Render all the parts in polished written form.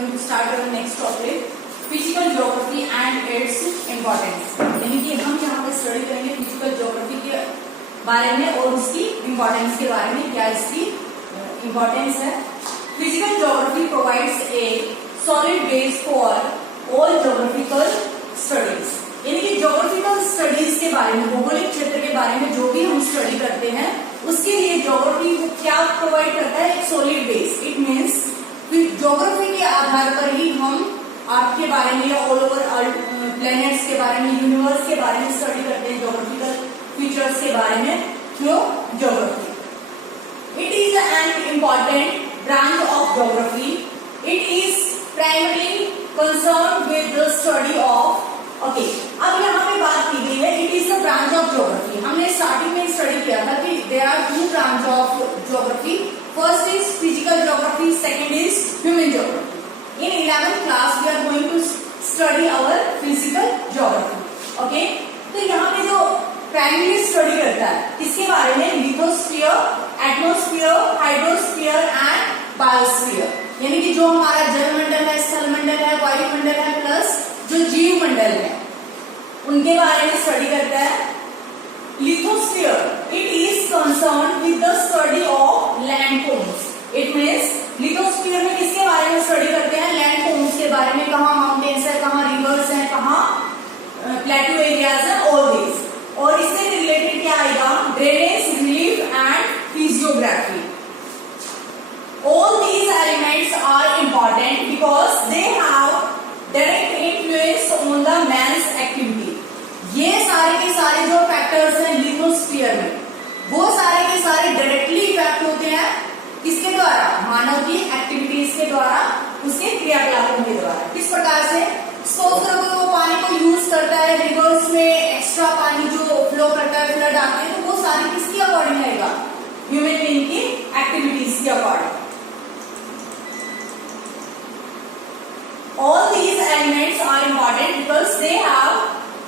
going to start our next topic, physical geography and its importance. यानी कि हम यहाँ पे स्टडी करेंगे फिजिकल ज्योग्राफी के बारे में और उसकी इम्पोर्टेंस के बारे में, क्या इसकी इम्पोर्टेंस है. Physical geography provides a solid base for all geographical studies. यानी कि ज्योग्राफिकल स्टडीज के बारे में, भौगोलिक क्षेत्र के बारे में जो भी हम स्टडी करते हैं उसके लिए ज्योग्राफी क्या प्रोवाइड करता है, एक solid base. It means geography के आधार पर ही हम आपके बारे में या ऑल ओवर प्लैनेट्स के बारे में, यूनिवर्स के बारे में स्टडी करते हैं, ज्योग्राफिकल फीचर्स के बारे में through geography. It is an important branch of geography. It is primarily concern with the study of. Okay, अब यहाँ पे बात की गई है it is the branch of geography. हमने स्टार्टिंग में स्टडी किया था कि there are two branch of geography. First is physical geography, second is human geography. In 11th class we are going to study our physical geography. Okay? तो यहाँ पे जो primary study करता है किसके बारे में, lithosphere, atmosphere, hydrosphere and biosphere. यानी कि जो हमारा जलमंडल है, स्थलमंडल है, वायुमंडल है, प्लस जो जीव मंडल है उनके बारे में स्टडी करता है. Lithosphere it is concern with the study of landforms. It means lithosphere में किसके बारे में स्टडी करते हैं, लैंडफॉर्म्स के बारे में, कहाँ माउंटेन्स है, कहाँ रिवर्स है, कहाँ प्लेटू एरियाज है, ऑल दिस. और इससे रिलेटेड क्या आएगा, drainage, relief and physiography. All these elements are important because they have direct influence on the man's activity. ये सारे के सारे जो फैक्टर्स हैं लिथोस्फीयर में, वो सारे के सारे डायरेक्टली इफेक्ट होते हैं किसके द्वारा, मानव की एक्टिविटीज के द्वारा, उसके क्रियाकलापों के द्वारा. किस प्रकार से, सपोज करो कि वो पानी को यूज करता है, रिवर्स में एक्स्ट्रा पानी जो फ्लो करता है, फ्लड आते हैं, तो वो सारी किसकी अकॉर्डिंग आएगा, ह्यूमन बीइंग की एक्टिविटीज के according. All these elements are important because they have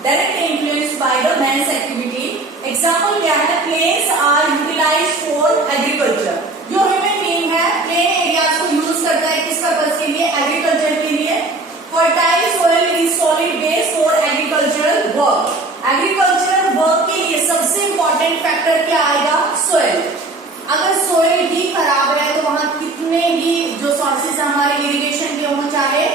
direct influence by the man's activity. Example क्या है, plains are utilized for agriculture. जो ह्यूमन बीइंग है प्लेन एरियाज को यूज करता है किस पर्पज के लिए, एग्रीकल्चर के लिए. Fertile soil is solid base for agricultural work. Agricultural work के लिए सबसे इंपॉर्टेंट फैक्टर क्या आएगा, सोइल. अगर सोइल ही खराब है तो वहां कितने ही जो सोर्सेज हमारे इरिगेशन के हों, चाहे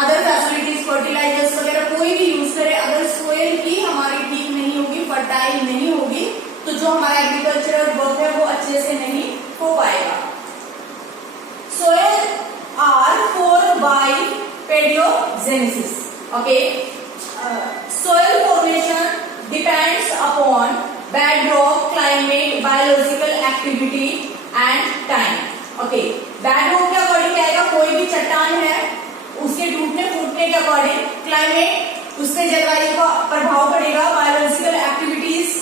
अदर फैसिलिटीज, फर्टिलाइजर्स वगैरह कोई भी यूज करे, अगर सोइल ही हमारी ठीक नहीं होगी, फर्टाइल नहीं होगी, तो जो हमारा एग्रीकल्चरल वर्क है वो अच्छे से नहीं हो पाएगा. Soil are formed by paleogenesis. Okay, soil formation depends upon bedrock, climate, biological activity and time. Okay, bedrock के अकॉर्डिंग क्या आएगा, कोई भी चट्टान है उसके टूटने फूटने के अकॉर्डिंग, क्लाइमेट उस पर जलवायु का प्रभाव पड़ेगा, बायोलॉजिकल एक्टिविटीज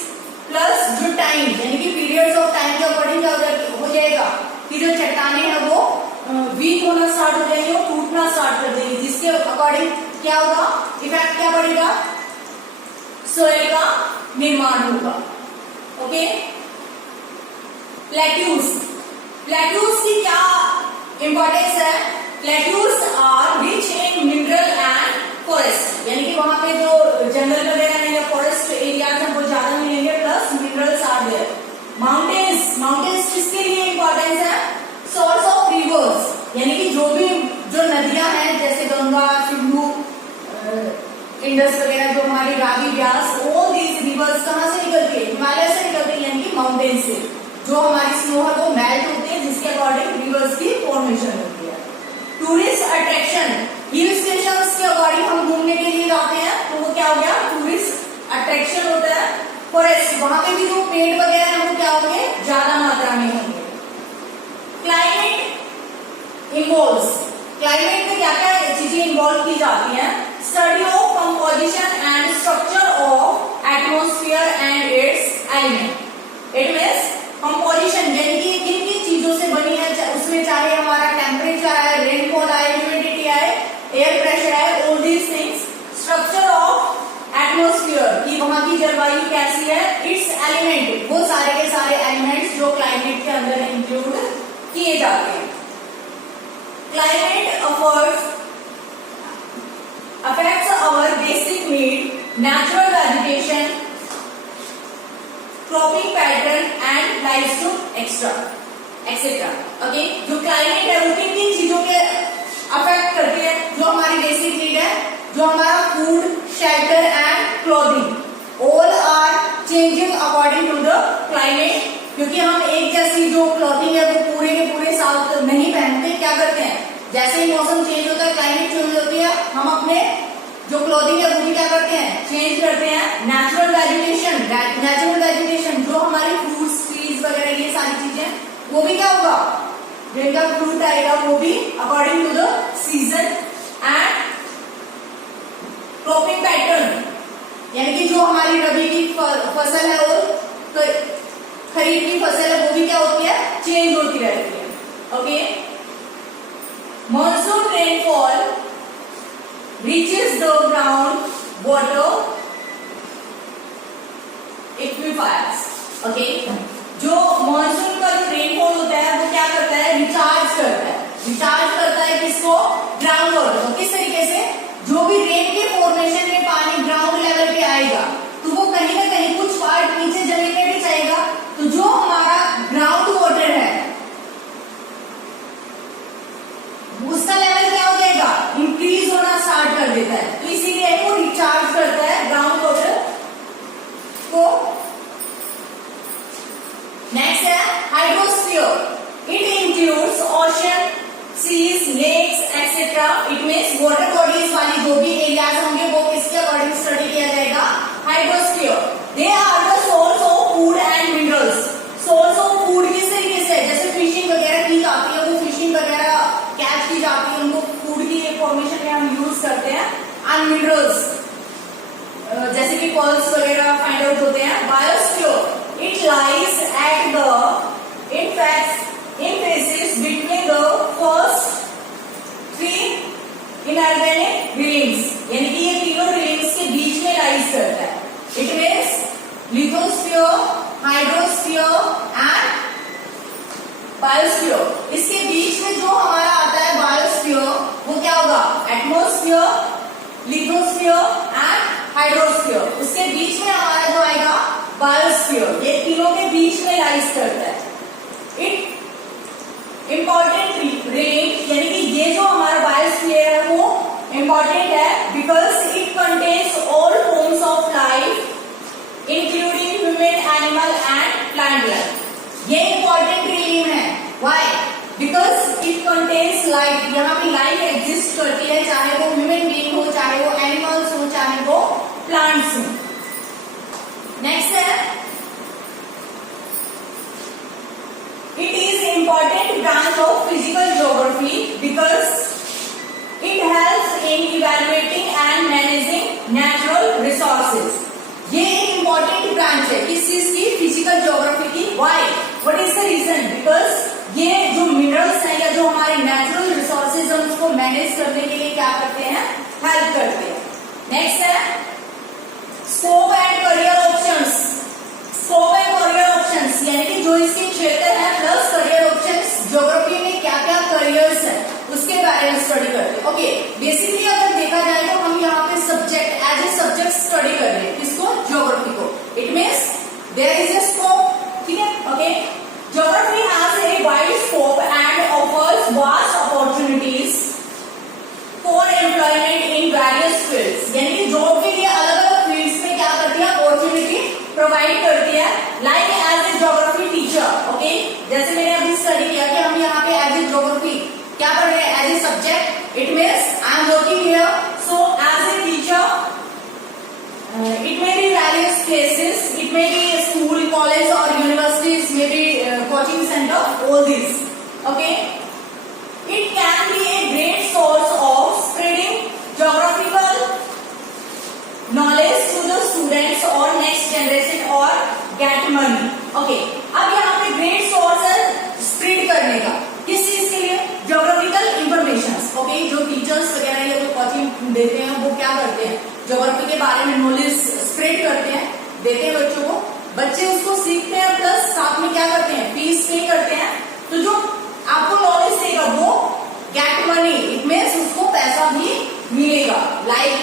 प्लस जो टाइम यानी कि पीरियड्स ऑफ टाइम के अकॉर्डिंग क्या हो जाएगा कि जो चट्टाने हैं वो वीक होना स्टार्ट हो जाएंगे, वो टूटना स्टार्ट कर देंगे, जिसके अकॉर्डिंग क्या होगा, इफेक्ट क्या पड़ेगा, सोइल का निर्माण होगा. Okay, plateaus. प्लेट्यूज की क्या इंपॉर्टेंस है, plateaus are rich in mineral and forest. यानी कि वहां पे जो जंगल वगैरह है या फॉरेस्ट एरियाज हैं वो ज्यादा मिलेंगे, plus minerals are there. Mountains, mountains किसके लिए इंपॉर्टेंस है, सोर्स ऑफ रिवर्स. यानी कि जो नदियां हैं जैसे गंगा, सिंधु, इंडस वगैरह, जो हमारी रावी, व्यास, ऑल दीज रिवर्स कहाँ से निकलती है, हिमालय से निकलती है, यानी कि माउंटेन से. जो हमारी स्नो है वो मेल्ट होती है, जिसके अकॉर्डिंग रिवर्स की फॉर्मेशन होती है. टूरिस्ट अट्रैक्शन, हिल स्टेशन के अकॉर्डिंग हम घूमने के लिए जाते हैं, तो वो क्या हो गया, टूरिस्ट अट्रैक्शन होता है. फॉरेस्ट, वहां पे भी जो पेड़ वगैरह है वो क्या होंगे, ज्यादा मात्रा में होंगे. क्लाइमेट इन्वॉल्व्स, क्लाइमेट में क्या क्या चीजें इन्वॉल्व की जाती हैं, study of composition and structure of atmosphere and it's element. It means composition यानी कि किन किन चीजों से बनी है, उसमें चाहे हमारा टेम्परेचर आए, रेनफॉल आए, ह्यूमिडिटी आए, एयर प्रेशर आए, all these things. Structure of atmosphere की वहां की जलवायु कैसी है, इट्स एलिमेंट, वो सारे के सारे एलिमेंट्स जो क्लाइमेट के अंदर इंक्लूड किए जाते हैं. Climate efforts our basic need, natural vegetation, cropping pattern and livestock etc. Okay, जो क्लाइमेट है वो किन किन चीजों के अफेक्ट करती है? जो हमारी बेसिक नीड है, जो हमारा food, shelter and clothing, all are changing according to the climate. क्योंकि हम एक जैसी जो क्लॉथिंग है वो पूरे के पूरे साल नहीं पहनते, क्या करते हैं, जैसे ही मौसम चेंज होता है, क्लाइमेट चेंज होती है, हम अपने जो क्लोथिंग है वो भी क्या करते हैं, चेंज करते हैं। नेचुरल वेजिटेशन जो हमारी फ्रूट्स, ट्रीज वगैरह ये सारी चीजें, वो भी क्या होगा, जिनका फ्रूट आएगा वो भी according to the season. And cropping pattern, यानी कि जो हमारी रबी की फसल है और खरीफ की फसल है वो भी क्या होती है, चेंज होती रहती है। Okay, monsoon rainfall reaches the ground water aquifers. Okay, जो मॉनसून का जो रेनफॉल होता है वो क्या करता है, रिचार्ज करता है किसको, ग्राउंड वाटर को। किस तरीके से, जो भी रेन के फॉर्मेशन में पानी ग्राउंड लेवल पे आएगा तो वो कहीं ना कहीं कुछ पार्ट नीचे जमीन में भी जाएगा, तो जो हमारा ग्राउंड वाटर है उसका लेवल क्या हो जाएगा, इंक्रीज होना स्टार्ट कर देता है। तो इसीलिए वो रिचार्ज करता है ग्राउंड वाटर को। नेक्स्ट है hydrosphere. It includes ocean, seas, lakes etcetera. It means water bodies वाली जो भी एरियाज होंगे वो किसके अकॉर्डिंग स्टडी किया जाएगा, hydrosphere. They are the source of food and minerals. Source of food किस तरीके से, जैसे फिशिंग वगैरह की जाती है, वो फिशिंग वगैरह कैच की जाती है, उनको फूड की फॉर्मेशन में हम यूज करते हैं। एंड मिनरल्स जैसे कि पर्ल्स वगैरह फाइंड आउट होते हैं। Biosphere, it lies at the interfaces between the first three inorganic rings, यानी कि ये तीनों रिंग्स के बीच में लाइज करता है। It means lithosphere, hydrosphere and biosphere. इसके बीच में जो हमारा आता है बायोस्फीयर वो क्या होगा, एटमोस्फीयर, लिथोस्फीयर एंड हाइड्रोस्फीयर। उसके बीच में हमारा जो आएगा बायोस्फीयर, ये तीनों के बीच में लाइज करता है। इट इम्पॉर्टेंट रेंज, यानी कि ये जो हमारा बायोस्फीयर है वो इम्पॉर्टेंट है because it contains all forms of life including human, animal and plant life. ये इम्पॉर्टेंट रेंज है, why, because it contains life. यहाँ पे लाइफ एग्जिस्ट करती है, चाहे वो ह्यूमन बीइंग हो, चाहे वो एनिमल्स हो, चाहे वो प्लांट्स हो। नेक्स्ट है, it is important branch of physical geography because it helps in evaluating and managing natural resources। ये एक important branch है किस चीज की, फिजिकल ज्योग्राफी की। why, what is the reason, because ये जो मिनरल्स हैं या जो हमारे नेचुरल रिसोर्सेज हम उसको मैनेज करने के लिए क्या करते हैं, हेल्प करते हैं। नेक्स्ट है scope and career options. Scope and career options यानी कि जो इसके क्षेत्र है प्लस करियर ऑप्शंस, ज्योग्राफी में क्या क्या करियर्स है उसके बारे में स्टडी करते हैं। ओके, बेसिकली अगर देखा जाए तो हम यहाँ पे subject as a subject study कर रहे हैं किसको, ज्योग्राफी को। It means there is a scope, ठीक है। Okay, geography has a wide scope and offers vast opportunities for employment in various fields, यानी कि जॉब के लिए अलग अलग फील्ड्स में क्या करती है, अपॉर्चुनिटी प्रोवाइड करती है। Like as a geography teacher. Okay, जैसे मैंने अभी स्टडी किया कि हम यहाँ पे एज ए ज्योग्राफी क्या पढ़ रहे हैं, as a subject. It means I am working here, so as a teacher it may be various places, it may be a school, college or universities, maybe coaching center, all these. Okay, it can be a great source of spreading geographical knowledge to the students or next generation or get money. Okay, अब यहाँ पे great source है spread करने का, किस चीज के लिए, geographical information। Okay, जो teachers वगैरह या जो coaching देते हैं वो क्या करते हैं, ज्योग्राफी के बारे में नॉलेज स्प्रेड करते हैं, देते हैं बच्चों को, बच्चे उसको सीखते हैं, प्लस साथ में क्या करते हैं, फीस पे करते हैं। तो जो आपको नॉलेज देगा वो गेट मनी, इट मींस उसको पैसा भी मिलेगा। लाइक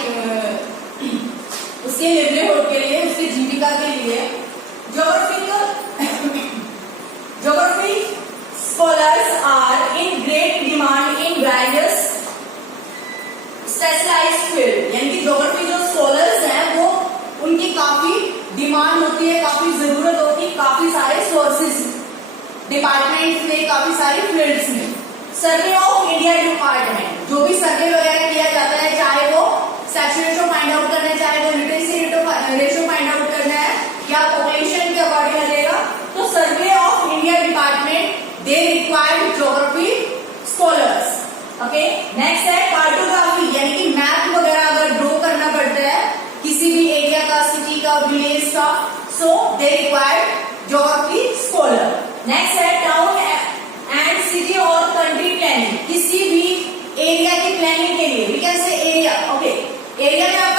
होती है, काफी जरूरत होती है, काफी सारे सोर्सेज डिपार्टमेंट में, काफी सारे फील्ड्स में। सर्वे ऑफ इंडिया डिपार्टमेंट, जो भी सर्वे वगैरह किया जाता है, चाहे वो सेक्स रेशो फाइंड आउट करना है, चाहे वो लिटरेसी रेशो फाइंड आउट करना है, या पॉपुलेशन के अकॉर्डिंग लगेगा, तो survey of India department they required geography scholars. Okay, next है कार्टोग्राफी, यानी कि मैप वगैरह अगर ड्रॉ करना पड़ता है किसी भी एरिया का, सिटी का, विलेज का, so they required geography scholar. Next है टाउन एंड सिटी और कंट्री प्लानिंग, किसी भी एरिया की प्लानिंग के लिए, we can say area, okay, area में आप